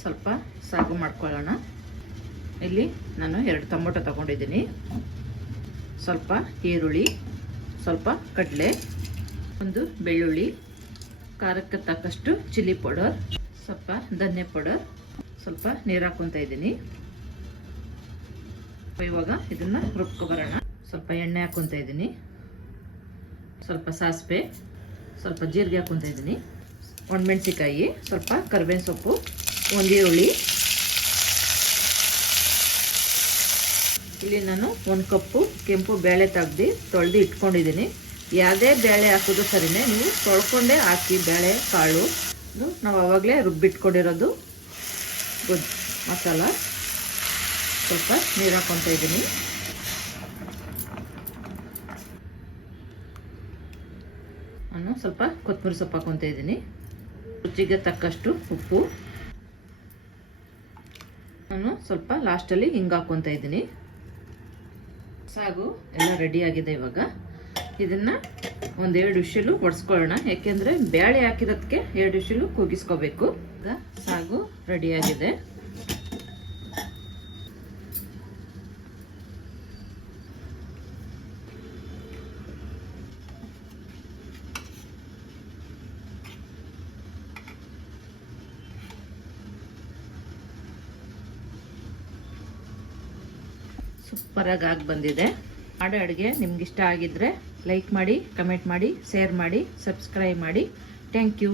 ಸ್ವಲ್ಪ ಸಾಗು ಮಾಡ್ಕೊಳ್ಳೋಣ. ಇಲ್ಲಿ ನಾನು 2 ಟೊಮೊಟೊ ತಗೊಂಡಿದ್ದೀನಿ, ಸ್ವಲ್ಪ ಈರುಳ್ಳಿ, ಸ್ವಲ್ಪ ಕಡಲೆ, ಒಂದು ಬೆಳ್ಳುಳ್ಳಿ, ಖಾರಕ್ಕೆ ತಕ್ಕಷ್ಟು ಚಿಲ್ಲಿ ಪೌಡರ್, ಸ್ವಲ್ಪ ಧನ್ಯ ಪೌಡರ್, ಸ್ವಲ್ಪ ನೀರು ಹಾಕ್ಕೊತಾ ಇದ್ದೀನಿ. ಇವಾಗ ಇದನ್ನು ರುಬ್ಕೊಬರೋಣ. ಸ್ವಲ್ಪ ಎಣ್ಣೆ ಹಾಕ್ಕೊತಾ ಇದ್ದೀನಿ, ಸ್ವಲ್ಪ ಸಾಸಿವೆ, ಸ್ವಲ್ಪ ಜೀರಿಗೆ ಹಾಕ್ಕೊತಾ ಇದ್ದೀನಿ, ಒಣಮೆಣಸಿಕಾಯಿ, ಸ್ವಲ್ಪ ಕರಿಬೇವಿನ ಸೊಪ್ಪು, ಒಂದು ಈರುಳ್ಳಿ. ಇಲ್ಲಿ ನಾನು 1 ಕಪ್ಪು ಕೆಂಪು ಬೇಳೆ ತೆಗೆದು ತೊಳೆದು ಇಟ್ಕೊಂಡಿದ್ದೀನಿ. ಯಾವುದೇ ಬೇಳೆ ಹಾಕೋದು ಸರಿನೇ, ನೀವು ತೊಳ್ಕೊಂಡೇ ಹಾಕಿ ಬೇಳೆ ಕಾಳು. ನಾವು ಆವಾಗಲೇ ರುಬ್ಬಿಟ್ಕೊಂಡಿರೋದು ಮಸಾಲ. ಸ್ವಲ್ಪ ನೀರು ಹಾಕ್ಕೊತಾ ಇದ್ದೀನಿ. ನಾನು ಸ್ವಲ್ಪ ಕೊತ್ತಂಬರಿ ಸೊಪ್ಪು ಹಾಕ್ಕೊತಾ ಇದ್ದೀನಿ, ರುಚಿಗೆ ತಕ್ಕಷ್ಟು ಉಪ್ಪು. ನಾನು ಸ್ವಲ್ಪ ಲಾಸ್ಟಲ್ಲಿ ಹಿಂಗೆ ಹಾಕ್ಕೊತಾ ಇದ್ದೀನಿ. ಸಾಗು ಎಲ್ಲ ರೆಡಿ ಆಗಿದೆ. ಇವಾಗ ಇದನ್ನು 1-2 ವಿಷಲು ಹೊಡ್ಸ್ಕೊಳ್ಳೋಣ, ಯಾಕೆಂದರೆ ಬೇಳೆ ಹಾಕಿರೋದಕ್ಕೆ 2 ವಿಷಲು ಕೂಗಿಸ್ಕೋಬೇಕು. ಈಗ ಸಾಗು ರೆಡಿಯಾಗಿದೆ. ಸೂಪರಾಗಿ ಆಗಿ ಬಂದಿದೆ. ಮಾಡೋ ಅಡುಗೆ ನಿಮ್ಗೆ ಇಷ್ಟ ಆಗಿದ್ರೆ ಲೈಕ್ ಮಾಡಿ, ಕಮೆಂಟ್ ಮಾಡಿ, ಶೇರ್ ಮಾಡಿ, ಸಬ್ಸ್ಕ್ರೈಬ್ ಮಾಡಿ. Thank you.